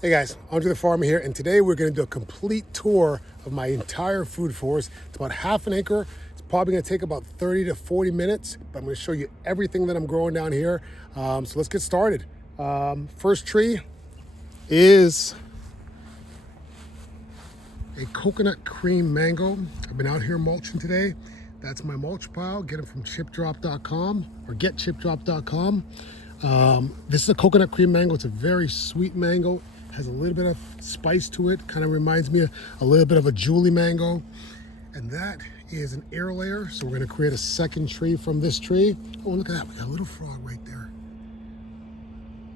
Hey guys, Andrethefarmer here, and today we're going to do a complete tour of my entire food forest. It's about half an acre. It's probably going to take about 30 to 40 minutes, but I'm going to show you everything that I'm growing down here. So let's get started. First tree is a coconut cream mango. I've been out here mulching today. That's my mulch pile. Get them from chipdrop.com or getchipdrop.com. This is a coconut cream mango. It's a very sweet mango. Has a little bit of spice to it. Kind of reminds me of a little bit of a Julie mango. And that is an air layer. So we're going to create a second tree from this tree. Oh, look at that. We got a little frog right there.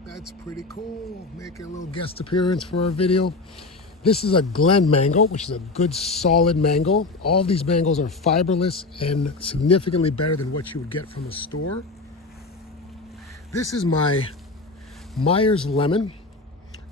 That's pretty cool. Making a little guest appearance for our video. This is a Glen mango, which is a good solid mango. All of these mangoes are fiberless and significantly better than what you would get from a store. This is my Myers lemon.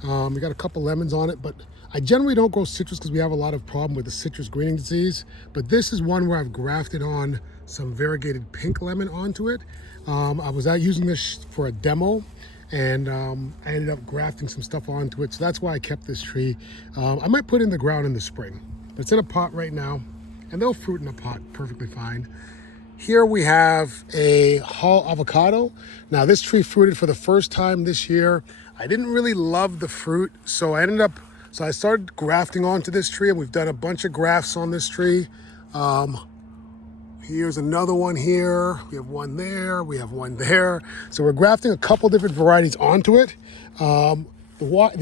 We got a couple lemons on it, but I generally don't grow citrus because we have a lot of problem with the citrus greening disease. But this is one where I've grafted on some variegated pink lemon onto it. I was out using this for a demo, and I ended up grafting some stuff onto it. So that's why I kept this tree. I might put it in the ground in the spring, but it's in a pot right now, and they'll fruit in a pot perfectly fine. Here we have a Hall avocado. Now this tree fruited for the first time this year. I didn't really love the fruit, so I started grafting onto this tree, and we've done a bunch of grafts on this tree. Here's another one here. We have one there, we have one there. So we're grafting a couple different varieties onto it. The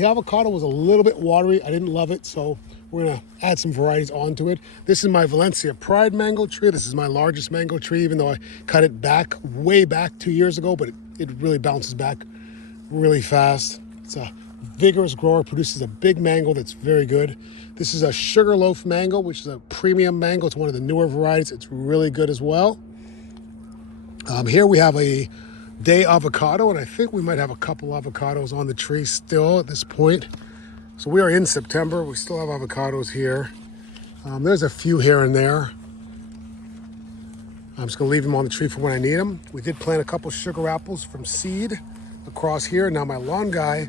avocado was a little bit watery. I didn't love it, so we're gonna add some varieties onto it. This is my Valencia Pride mango tree. This is my largest mango tree, even though I cut it back, way back 2 years ago, but it really bounces back really fast. It's a vigorous grower, produces a big mango that's very good. This is a Sugarloaf mango, which is a premium mango. It's one of the newer varieties. It's really good as well. Here we have a day avocado, and I think we might have a couple avocados on the tree still at this point. So we are in September. We still have avocados here. There's a few here and there. I'm just gonna leave them on the tree for when I need them. We did plant a couple sugar apples from seed across here. Now my lawn guy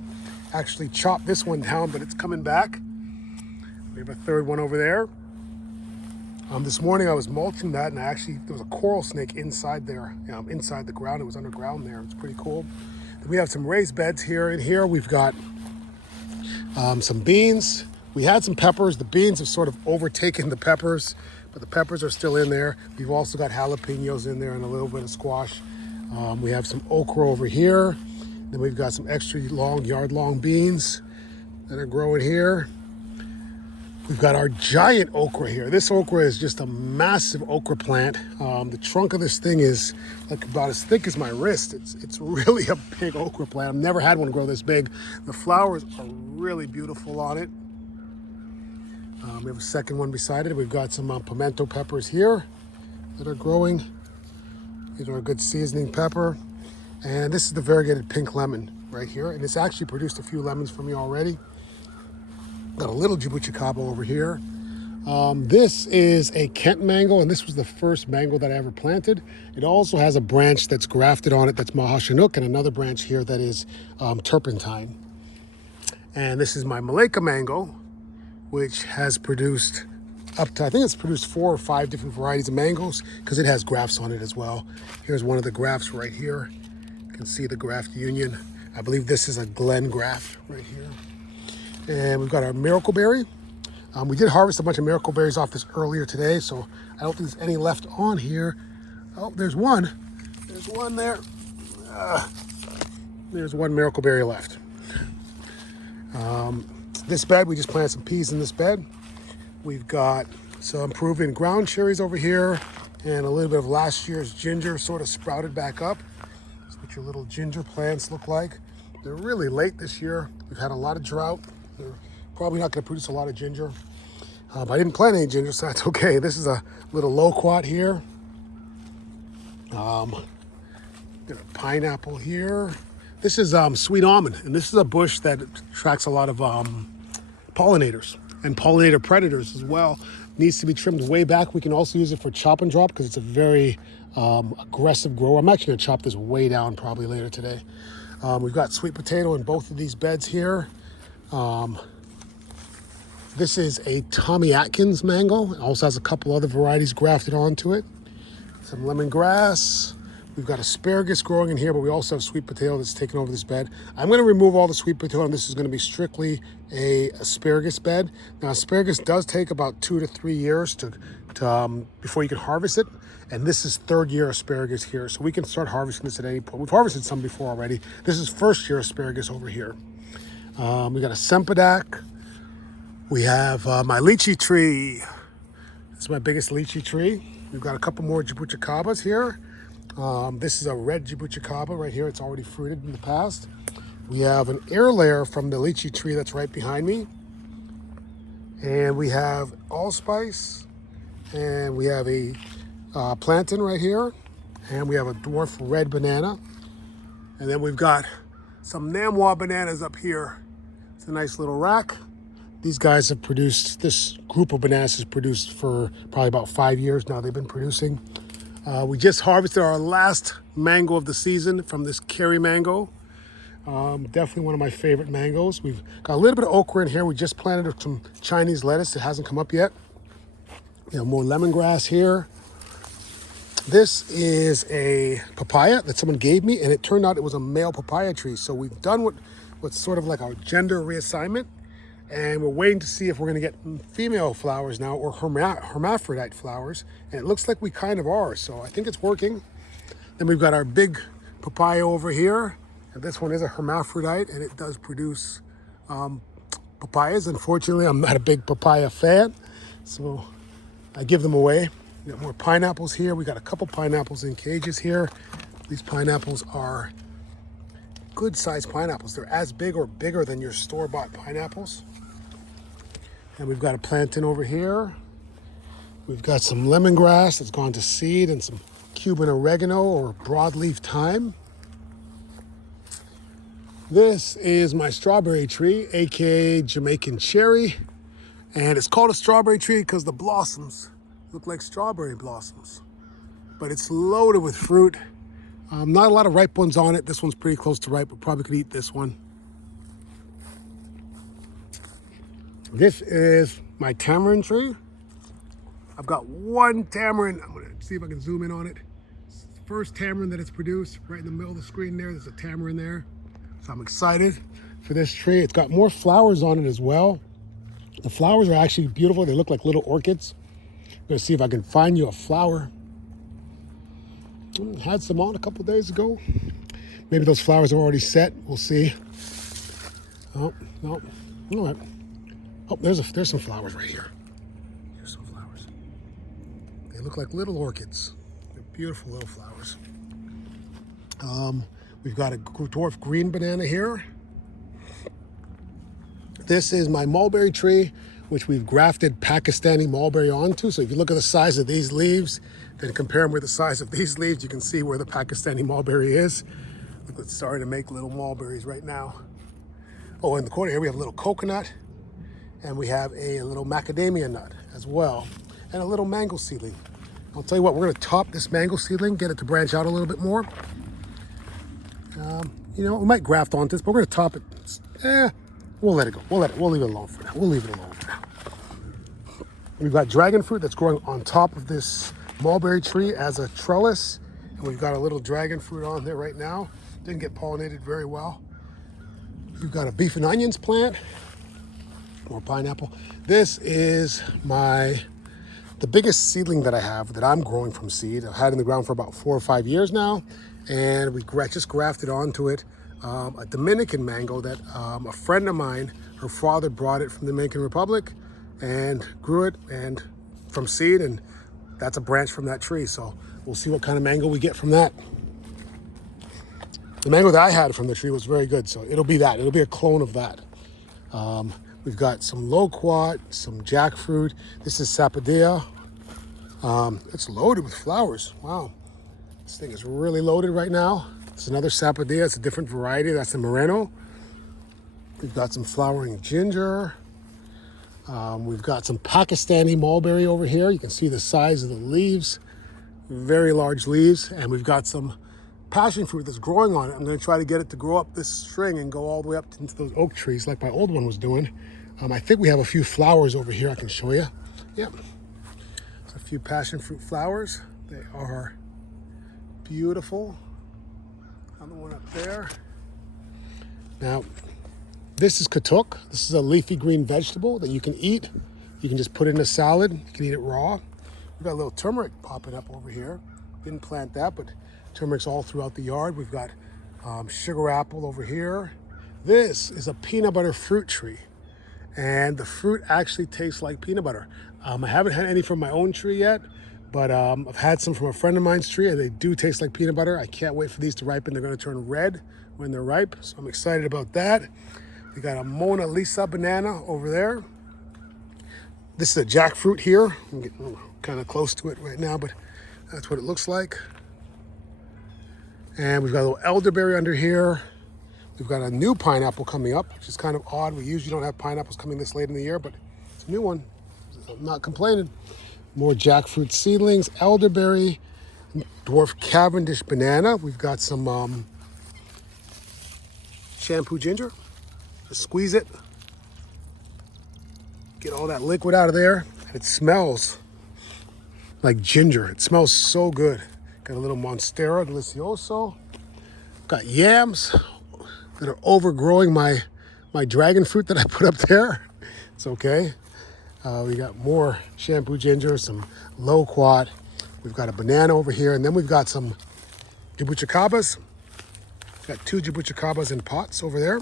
actually chopped this one down, but it's coming back. We have a third one over there. This morning I was mulching that, and there was a coral snake inside there, inside the ground. It was underground there. It's pretty cool. Then we have some raised beds here. In here we've got some beans. We had some peppers. The beans have sort of overtaken the peppers, but the peppers are still in there. We've also got jalapenos in there and a little bit of squash. We have some okra over here. Then we've got some extra long, yard-long beans that are growing here. We've got our giant okra here. This okra is just a massive okra plant. The trunk of this thing is like about as thick as my wrist. It's really a big okra plant. I've never had one grow this big. The flowers are really beautiful on it. We have a second one beside it. We've got some pimento peppers here that are growing. These are a good seasoning pepper. And this is the variegated pink lemon right here. And it's actually produced a few lemons for me already. Got a little jabuticaba over here. This is a Kent mango, and this was the first mango that I ever planted. It also has a branch that's grafted on it that's Mahashinook, and another branch here that is turpentine. And this is my Malacca mango, which has produced up to, I think it's produced 4 or 5 different varieties of mangoes because it has grafts on it as well. Here's one of the grafts right here. You can see the graft union. I believe this is a Glen graft right here. And we've got our miracle berry. We did harvest a bunch of miracle berries off this earlier today, so I don't think there's any left on here. Oh, there's one. There's one there. There's one miracle berry left. This bed, we just planted some peas in this bed. We've got some Peruvian ground cherries over here and a little bit of last year's ginger sort of sprouted back up. That's what your little ginger plants look like. They're really late this year. We've had a lot of drought. They're probably not going to produce a lot of ginger. I didn't plant any ginger, so that's okay. This is a little loquat here. Got a pineapple here. This is sweet almond, and this is a bush that attracts a lot of pollinators and pollinator predators as well. Needs to be trimmed way back. We can also use it for chop and drop because it's a very aggressive grower. I'm actually going to chop this way down probably later today. We've got sweet potato in both of these beds here. This is a Tommy Atkins mango. It also has a couple other varieties grafted onto it. Some lemongrass. We've got asparagus growing in here, but we also have sweet potato that's taken over this bed. I'm going to remove all the sweet potato, and this is going to be strictly a asparagus bed. Now, asparagus does take about 2 to 3 years before you can harvest it, and this is 3rd year asparagus here, so we can start harvesting this at any point. We've harvested some before already. This is 1st year asparagus over here. We got a Sempedak. We have my lychee tree. This is my biggest lychee tree. We've got a couple more jabuticabas here. This is a red jabuticaba right here. It's already fruited in the past. We have an air layer from the lychee tree that's right behind me. And we have allspice. And we have a plantain right here. And we have a dwarf red banana. And then we've got some Namwa bananas up here. It's a nice little rack. These guys have produced, this group of bananas has produced for probably about 5 years now. They've been producing. We just harvested our last mango of the season from this Kerry mango. Definitely one of my favorite mangoes. We've got a little bit of okra in here. We just planted some Chinese lettuce. It hasn't come up yet. More lemongrass here. This is a papaya that someone gave me, and it turned out it was a male papaya tree. So we've done what's sort of like our gender reassignment. And we're waiting to see if we're going to get female flowers now or hermaphrodite flowers. And it looks like we kind of are, so I think it's working. Then we've got our big papaya over here. And this one is a hermaphrodite, and it does produce papayas. Unfortunately, I'm not a big papaya fan, so I give them away. We got more pineapples here. We got a couple pineapples in cages here. These pineapples are good-sized pineapples. They're as big or bigger than your store-bought pineapples. And we've got a plantain over here. We've got some lemongrass that's gone to seed and some Cuban oregano or broadleaf thyme. This is my strawberry tree, aka Jamaican cherry. And it's called a strawberry tree because the blossoms look like strawberry blossoms. But it's loaded with fruit. Not a lot of ripe ones on it. This one's pretty close to ripe, but probably could eat this one. This is my tamarind tree. I've got one tamarind. I'm gonna see if I can zoom in on it. It's the first tamarind that it's produced. Right in the middle of the screen there's a tamarind there. So I'm excited for this tree. It's got more flowers on it as well. The flowers are actually beautiful. They look like little orchids. I'm gonna see if I can find you a flower. Had some on a couple days ago. Maybe those flowers are already set. We'll see. Oh, no. All right. Oh, there's some flowers right here. Here's some flowers. They look like little orchids. They're beautiful little flowers. We've got a dwarf green banana here. This is my mulberry tree, which we've grafted Pakistani mulberry onto. So if you look at the size of these leaves, then compare them with the size of these leaves, you can see where the Pakistani mulberry is. Look, it's starting to make little mulberries right now. Oh, in the corner here we have a little coconut, and we have a little macadamia nut as well, and a little mango seedling. I'll tell you what, we're gonna top this mango seedling, get it to branch out a little bit more. We might graft onto this, but we're gonna top it. We'll let it go. We'll leave it alone for now. We'll leave it alone for now. We've got dragon fruit that's growing on top of this mulberry tree as a trellis. And we've got a little dragon fruit on there right now. Didn't get pollinated very well. We've got a beef and onions plant. More pineapple. This is the biggest seedling that I have that I'm growing from seed. I've had in the ground for about 4 or 5 years now. And we just grafted onto it a Dominican mango that a friend of mine, her father brought it from the Dominican Republic and grew it and from seed, and that's a branch from that tree. So we'll see what kind of mango we get from that. The mango that I had from the tree was very good, so it'll be that. It'll be a clone of that. We've got some loquat, some jackfruit. This is sapodilla. It's loaded with flowers. Wow. This thing is really loaded right now. It's another sapodilla. It's a different variety. That's the Moreno. We've got some flowering ginger. We've got some Pakistani mulberry over here. You can see the size of the leaves. Very large leaves. And we've got some passion fruit that's growing on it. I'm going to try to get it to grow up this string and go all the way up into those oak trees like my old one was doing. I think we have a few flowers over here I can show you. Yep, so a few passion fruit flowers. They are beautiful. Another one up there. Now, this is katuk. This is a leafy green vegetable that you can eat. You can just put it in a salad. You can eat it raw. We've got a little turmeric popping up over here. Didn't plant that, but turmeric's all throughout the yard. We've got sugar apple over here. This is a peanut butter fruit tree, and the fruit actually tastes like peanut butter. I haven't had any from my own tree yet, but I've had some from a friend of mine's tree, and they do taste like peanut butter. I can't wait for these to ripen. They're going to turn red when they're ripe, so I'm excited about that. We got a Mona Lisa banana over there. This is a jackfruit here. I'm getting kind of close to it right now, but that's what it looks like. And we've got a little elderberry under here. We've got a new pineapple coming up, which is kind of odd. We usually don't have pineapples coming this late in the year, but it's a new one. I'm not complaining. More jackfruit seedlings, elderberry, dwarf Cavendish banana. We've got some shampoo ginger. Just squeeze it. Get all that liquid out of there. And it smells like ginger. It smells so good. Got a little Monstera Delicioso. Got yams that are overgrowing my dragon fruit that I put up there. It's okay. We got more shampoo ginger, some loquat. We've got a banana over here, and then we've got some jabuticabas. Got 2 jabuticabas in pots over there.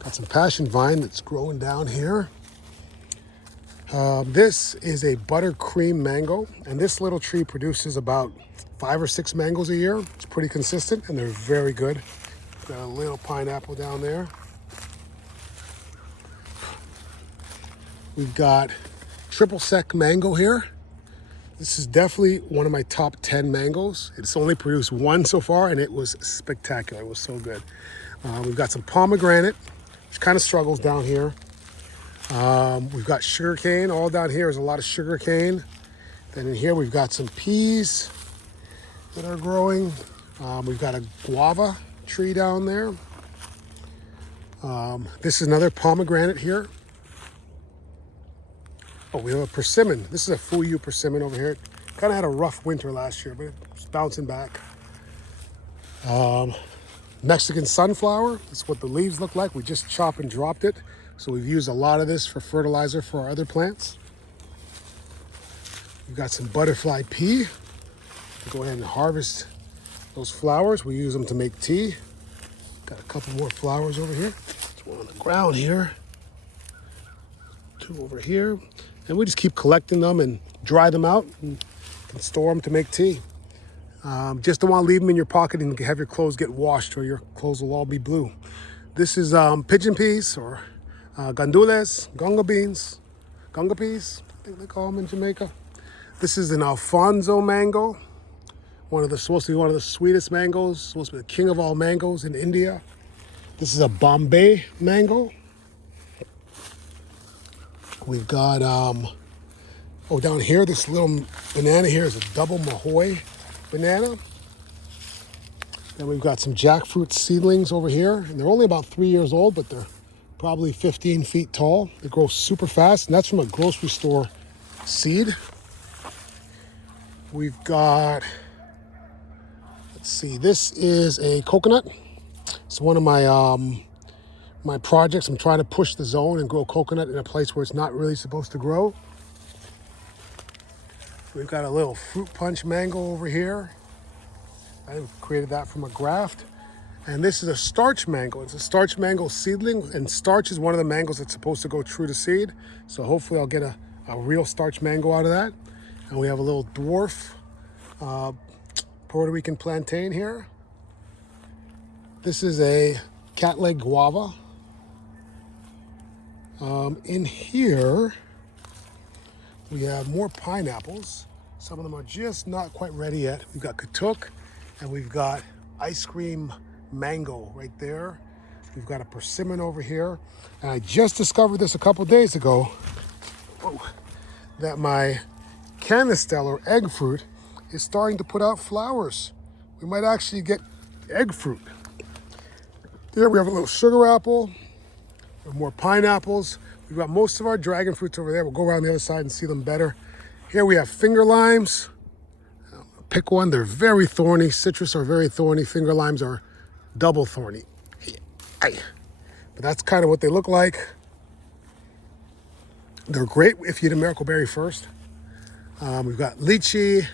Got some passion vine that's growing down here. This is a buttercream mango, and this little tree produces about 5 or 6 mangoes a year. It's pretty consistent, and they're very good. Got a little pineapple down there. We've got triple sec mango here. This is definitely one of my top 10 mangoes. It's only produced 1 so far, and it was spectacular. It was so good. We've got some pomegranate, which kind of struggles down here. We've got sugar cane. All down here is a lot of sugar cane. Then in here we've got some peas that are growing. We've got a guava tree down there. This is another pomegranate here. Oh, we have a persimmon. This is a Fuyu persimmon over here. It kind of had a rough winter last year, but it's bouncing back. Mexican sunflower. That's what the leaves look like. We just chopped and dropped it. So we've used a lot of this for fertilizer for our other plants. We've got some butterfly pea. Go ahead and harvest those flowers. We use them to make tea. Got a couple more flowers over here. There's one on the ground here. 2 over here. And we just keep collecting them and dry them out and can store them to make tea. Just don't want to leave them in your pocket and have your clothes get washed, or your clothes will all be blue. This is pigeon peas, or gandules, gonga beans, gonga peas, I think they call them in Jamaica. This is an Alfonso mango, supposed to be one of the sweetest mangoes, supposed to be the king of all mangoes in India. This is a Bombay mango. We've got, down here, this little banana here is a double Mahoy banana. Then we've got some jackfruit seedlings over here, and they're only about 3 years old, but they're probably 15 feet tall. They grow super fast, and that's from a grocery store seed. We've got, let's see, this is a coconut. It's one of my projects. I'm trying to push the zone and grow coconut in a place where it's not really supposed to grow. We've got a little fruit punch mango over here. I created that from a graft. And this is a starch mango. It's a starch mango seedling, and starch is one of the mangoes that's supposed to go true to seed. So hopefully I'll get a real starch mango out of that. And we have a little dwarf Puerto Rican plantain here. This is a cat leg guava. In here, we have more pineapples. Some of them are just not quite ready yet. We've got katuk, and we've got ice cream mango right there. We've got a persimmon over here. And I just discovered this a couple days ago, that my canistel, or egg fruit, is starting to put out flowers. We might actually get egg fruit. There we have a little sugar apple, more pineapples. We've got most of our dragon fruits over there. We'll go around the other side and see them better. Here we have finger limes. Pick one, they're very thorny. Citrus are very thorny. Finger limes are double thorny. But that's kind of what they look like. They're great if you eat a miracle berry first. We've got lychee,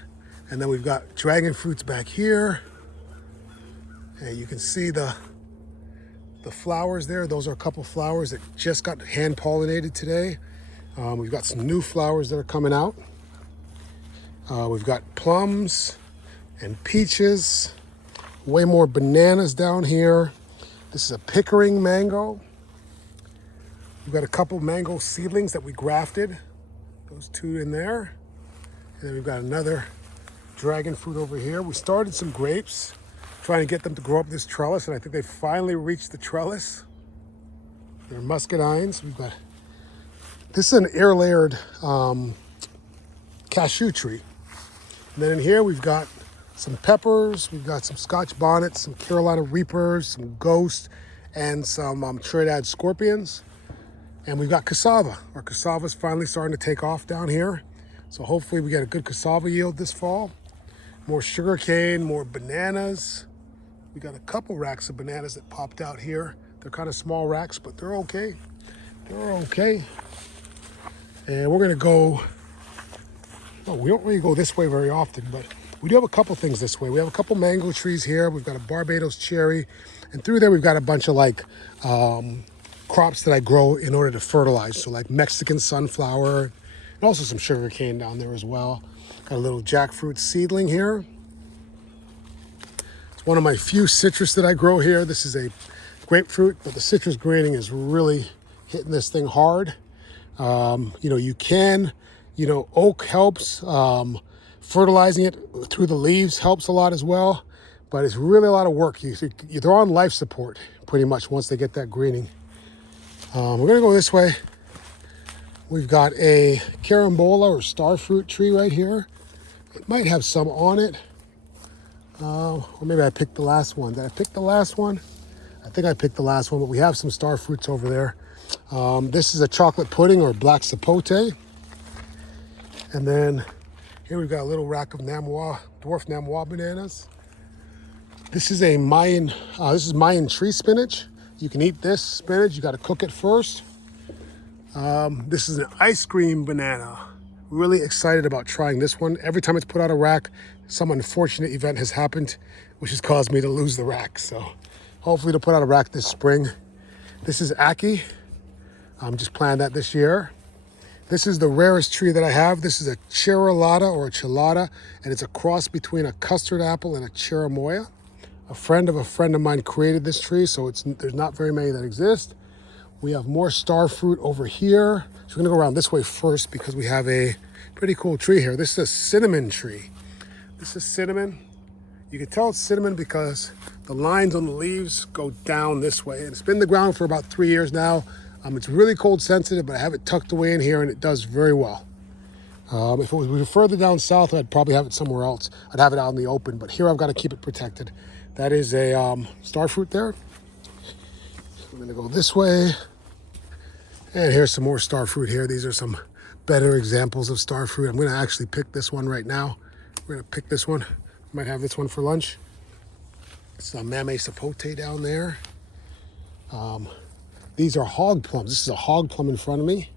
and then we've got dragon fruits back here. And you can see the flowers there. Those are a couple flowers that just got hand pollinated today. We've got some new flowers that are coming out. We've got plums and peaches, way more bananas down here. This is a Pickering mango. We've got a couple mango seedlings that we grafted, those two in there. And then we've got another dragon fruit over here. We started some grapes, trying to get them to grow up this trellis, and I think they finally reached the trellis. They're muscadines. We've got, this is an air layered cashew tree. And then in here we've got some peppers, we've got some Scotch bonnets, some Carolina Reapers, some Ghost, and some Trinidad Scorpions. And we've got cassava. Our cassava's finally starting to take off down here. So hopefully we get a good cassava yield this fall. More sugar cane, more bananas. We got a couple racks of bananas that popped out here. They're kind of small racks, but they're okay. They're okay. And we're gonna go, well, we don't really go this way very often, but we do have a couple things this way. We have a couple mango trees here. We've got a Barbados cherry. And through there, we've got a bunch of like crops that I grow in order to fertilize. So like Mexican sunflower, and also some sugar cane down there as well. Got a little jackfruit seedling here. It's one of my few citrus that I grow here. This is a grapefruit, but the citrus greening is really hitting this thing hard. You can, oak helps. Fertilizing it through the leaves helps a lot as well, but it's really a lot of work. They're on life support pretty much once they get that greening. We're gonna go this way. We've got a carambola or starfruit tree right here. It might have some on it. Or maybe I picked the last one. Did I pick the last one? I think I picked the last one, but we have some starfruits over there. This is a chocolate pudding or black sapote. And then here we've got a little rack of dwarf Namuwa bananas. This is Mayan tree spinach. You can eat this spinach, you gotta cook it first. This is an ice cream banana. Really excited about trying this one. Every time it's put out a rack, some unfortunate event has happened, which has caused me to lose the rack. So hopefully to put out a rack this spring. This is Aki. I'm just planting that this year. This is the rarest tree that I have. This is a cherolata or a chelada, and it's a cross between a custard apple and a cherimoya. A friend of mine created this tree, so there's not very many that exist. We have more starfruit over here. So we're gonna go around this way first because we have a pretty cool tree here. This is a cinnamon tree. This is cinnamon. You can tell it's cinnamon because the lines on the leaves go down this way. And it's been in the ground for about 3 years now. It's really cold sensitive, but I have it tucked away in here and it does very well. If it was further down south, I'd probably have it somewhere else. I'd have it out in the open, but here I've got to keep it protected. That is a starfruit there. We're gonna go this way. And here's some more starfruit here. These are some better examples of starfruit. I'm gonna actually pick this one right now. We're gonna pick this one. Might have this one for lunch. It's a Mame sapote down there. These are hog plums. This is a hog plum in front of me.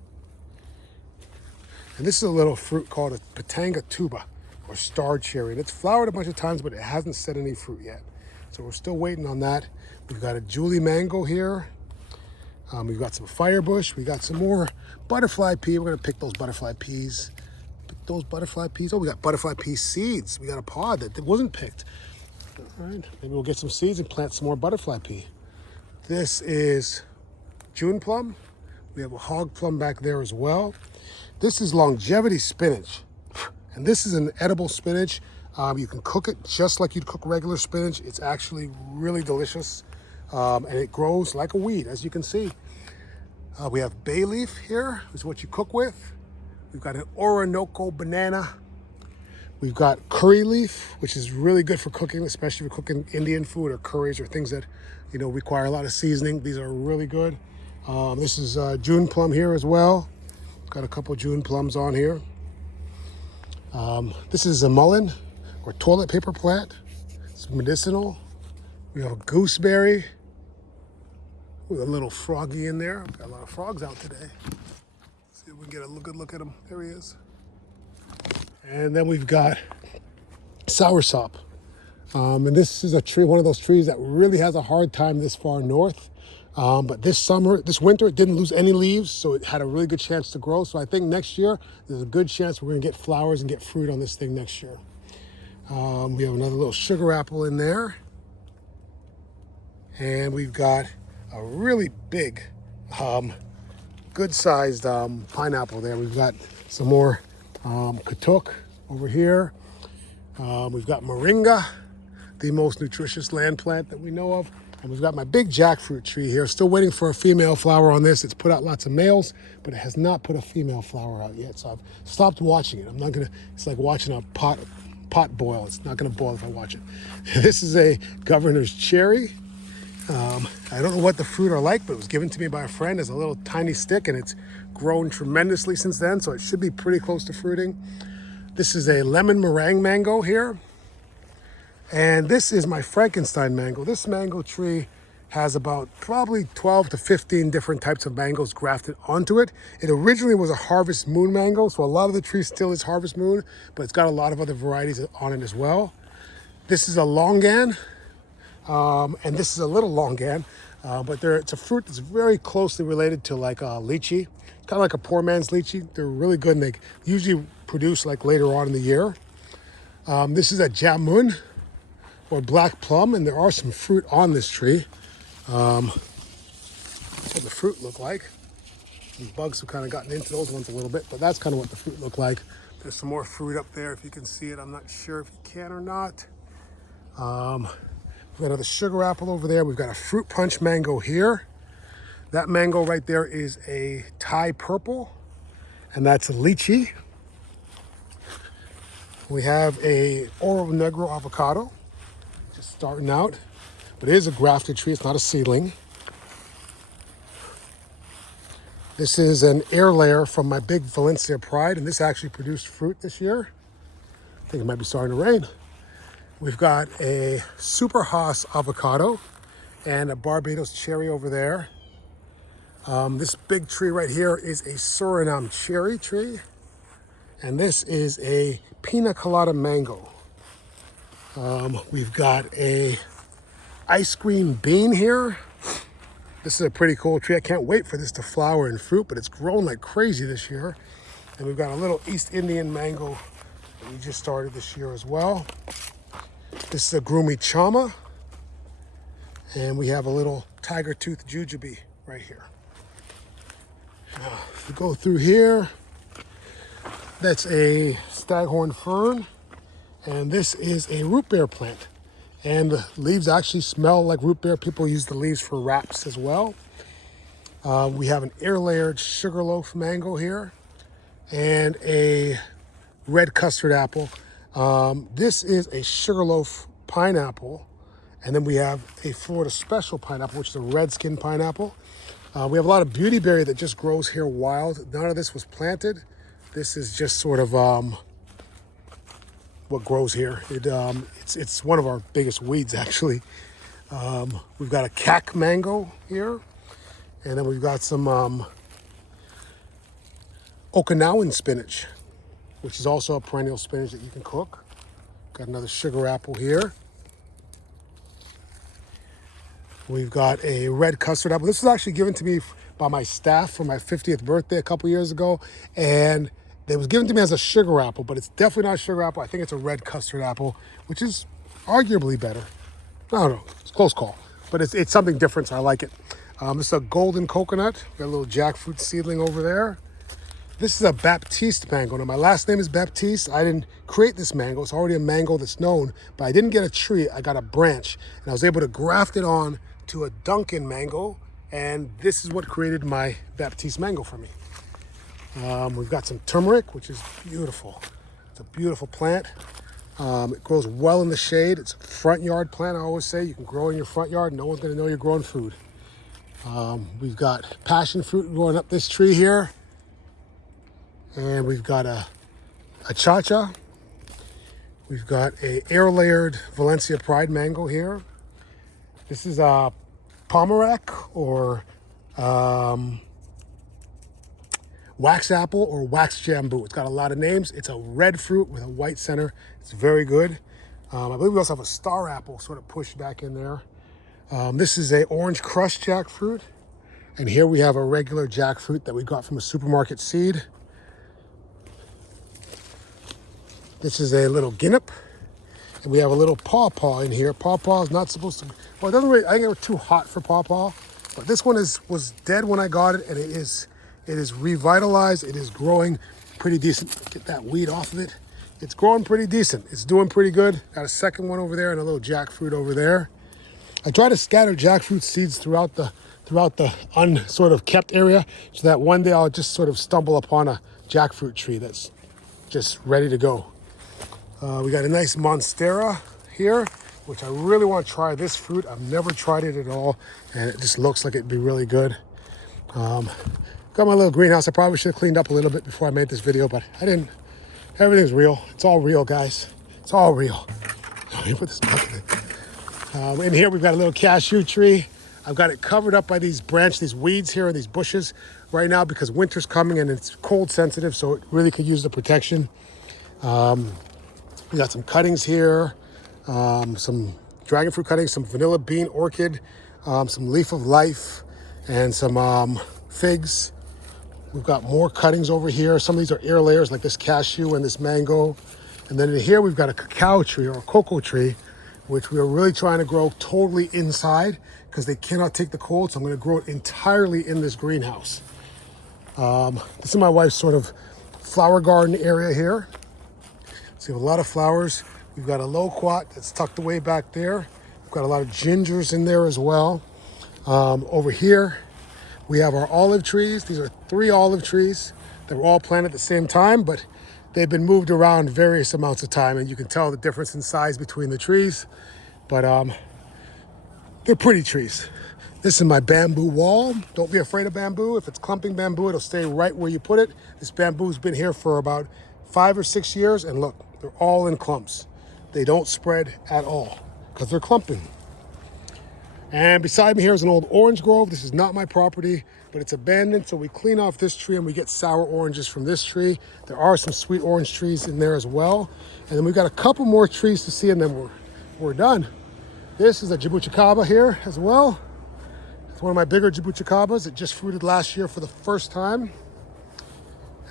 And this is a little fruit called a patanga tuba or star cherry. And it's flowered a bunch of times, but it hasn't set any fruit yet. So we're still waiting on that. We've got a Julie mango here. We've got some firebush. We got some more butterfly pea. We're gonna pick those butterfly peas. Pick those butterfly peas. Oh, we got butterfly pea seeds. We got a pod that wasn't picked. All right, maybe we'll get some seeds and plant some more butterfly pea. This is June plum. We have a hog plum back there as well. This is longevity spinach. And this is an edible spinach. You can cook it just like you'd cook regular spinach. It's actually really delicious. And it grows like a weed, as you can see. We have bay leaf here, is what you cook with. We've got an Orinoco banana. We've got curry leaf, which is really good for cooking, especially for cooking Indian food or curries or things that, require a lot of seasoning. These are really good. This is June plum here as well. Got a couple June plums on here. This is a mullein or toilet paper plant. It's medicinal. We have a gooseberry with a little froggy in there. Got a lot of frogs out today. See if we can get a good look at him. There he is. And then we've got soursop. And this is a tree, one of those trees that really has a hard time this far north. But this winter, it didn't lose any leaves, so it had a really good chance to grow. So I think next year, there's a good chance we're gonna get flowers and get fruit on this thing next year. We have another little sugar apple in there. And we've got a really big, good-sized pineapple there. We've got some more katuk over here. We've got moringa, the most nutritious land plant that we know of. And we've got my big jackfruit tree here. Still waiting for a female flower on this. It's put out lots of males, but it has not put a female flower out yet. So I've stopped watching it. It's like watching a pot boil. It's not gonna boil if I watch it. This is a governor's cherry. I don't know what the fruit are like, but it was given to me by a friend as a little tiny stick, and it's grown tremendously since then, so it should be pretty close to fruiting. This is a lemon meringue mango here. And this is my Frankenstein mango. This mango tree has about probably 12 to 15 different types of mangoes grafted onto it. It originally was a Harvest Moon mango, so a lot of the tree still is Harvest Moon, but it's got a lot of other varieties on it as well. This is a longan. And this is a little longan, but it's a fruit that's very closely related to like lychee. It's kind of like a poor man's lychee. They're really good, and they usually produce like later on in the year. This is a jamun or black plum, and there are some fruit on this tree. What the fruit look like. These bugs have kind of gotten into those ones a little bit, but that's kind of what the fruit look like. There's some more fruit up there if you can see it. I'm not sure if you can or not. We've got another sugar apple over there. We've got a fruit punch mango here. That mango right there is a Thai purple, and that's a lychee. We have a Oro Negro avocado, just starting out, but it is a grafted tree. It's not a seedling. This is an air layer from my big Valencia Pride, and this actually produced fruit this year. I think it might be starting to rain. We've got a Super Haas avocado and a Barbados cherry over there. This big tree right here is a Suriname cherry tree. And this is a Pina Colada mango. We've got a ice cream bean here. This is a pretty cool tree. I can't wait for this to flower and fruit, but it's grown like crazy this year. And we've got a little East Indian mango that we just started this year as well. This is a Groomy Chama, and we have a little tiger tooth jujube right here. Now, if we go through here, that's a staghorn fern, and this is a root beer plant. And the leaves actually smell like root beer. People use the leaves for wraps as well. We have an air-layered sugarloaf mango here, and a red custard apple. This is a sugarloaf pineapple, and then we have a Florida Special pineapple, which is a red skin pineapple. We have a lot of beautyberry that just grows here wild. None of this was planted. This is just sort of what grows here. It's one of our biggest weeds, actually. We've got a cac mango here, and then we've got some Okinawan spinach, which is also a perennial spinach that you can cook. Got another sugar apple here. We've got a red custard apple. This was actually given to me by my staff for my 50th birthday a couple years ago, and it was given to me as a sugar apple, but it's definitely not a sugar apple. I think it's a red custard apple, which is arguably better. I don't know, it's a close call, but it's something different, so I like it. This is a golden coconut. Got a little jackfruit seedling over there. This is a Baptiste mango. Now, my last name is Baptiste. I didn't create this mango. It's already a mango that's known, but I didn't get a tree. I got a branch, and I was able to graft it on to a Dunkin' mango, and this is what created my Baptiste mango for me. We've got some turmeric, which is beautiful. It's a beautiful plant. It grows well in the shade. It's a front yard plant, I always say. You can grow in your front yard. No one's gonna know you're growing food. We've got passion fruit growing up this tree here. And we've got a cha-cha. We've got a air-layered Valencia Pride mango here. This is a pomerac or wax apple or wax jambu. It's got a lot of names. It's a red fruit with a white center. It's very good. I believe we also have a star apple sort of pushed back in there. This is a orange crushed jackfruit. And here we have a regular jackfruit that we got from a supermarket seed. This is a little guinnep. And we have a little pawpaw in here. Pawpaw is not supposed to, well, it doesn't really, I think it was too hot for pawpaw. But this one was dead when I got it, and it is revitalized. It is growing pretty decent. Get that weed off of it. It's growing pretty decent. It's doing pretty good. Got a second one over there and a little jackfruit over there. I try to scatter jackfruit seeds throughout the unsort of kept area, so that one day I'll just sort of stumble upon a jackfruit tree that's just ready to go. We got a nice monstera here, which I really want to try this fruit. I've never tried it at all, and it just looks like it'd be really good. Got my little greenhouse. I probably should have cleaned up a little bit before I made this video, but I didn't. Everything's real. It's all real, guys. It's all real. Let me put this back in. In here, we've got a little cashew tree. I've got it covered up by these weeds here, and these bushes right now because winter's coming and it's cold sensitive, so it really could use the protection. We got some cuttings here, some dragon fruit cuttings, some vanilla bean orchid, some leaf of life, and some figs. We've got more cuttings over here. Some of these are air layers like this cashew and this mango. And then in here, we've got a cacao tree or a cocoa tree, which we are really trying to grow totally inside because they cannot take the cold. So I'm going to grow it entirely in this greenhouse. This is my wife's sort of flower garden area here. So we have a lot of flowers. We've got a loquat that's tucked away back there. We've got a lot of gingers in there as well. Over here, we have our olive trees. These are 3 olive trees that were all planted at the same time, but they've been moved around various amounts of time, and you can tell the difference in size between the trees. But they're pretty trees. This is my bamboo wall. Don't be afraid of bamboo. If it's clumping bamboo, it'll stay right where you put it. This bamboo's been here for about 5 or 6 years, and look, they're all in clumps. They don't spread at all because they're clumping. And beside me here is an old orange grove. This is not my property, but it's abandoned, so we clean off this tree and we get sour oranges from this tree. There are some sweet orange trees in there as well. And then we've got a couple more trees to see, and then we're done. This is a jabuticaba here as well. It's one of my bigger jabuticabas. It just fruited last year for the first time.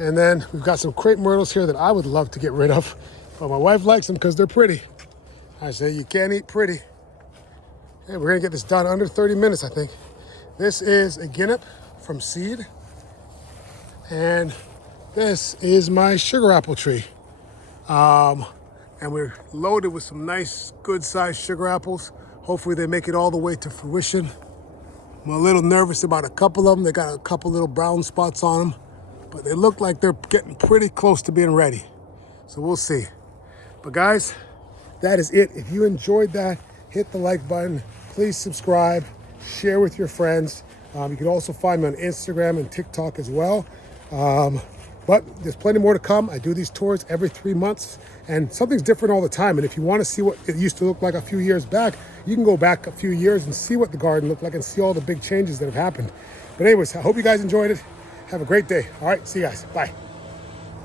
And then we've got some crepe myrtles here that I would love to get rid of, but my wife likes them because they're pretty. I say you can't eat pretty. Hey, we're gonna get this done under 30 minutes, I think. This is a guinnep from seed. And this is my sugar apple tree. And we're loaded with some nice, good-sized sugar apples. Hopefully they make it all the way to fruition. I'm a little nervous about a couple of them. They got a couple little brown spots on them, but they look like they're getting pretty close to being ready. So we'll see. But guys, that is it. If you enjoyed that, hit the like button. Please subscribe, share with your friends. You can also find me on Instagram and TikTok as well. But there's plenty more to come. I do these tours every 3 months, and something's different all the time. And if you want to see what it used to look like a few years back, you can go back a few years and see what the garden looked like and see all the big changes that have happened. But anyways, I hope you guys enjoyed it. Have a great day. All right, see you guys. Bye.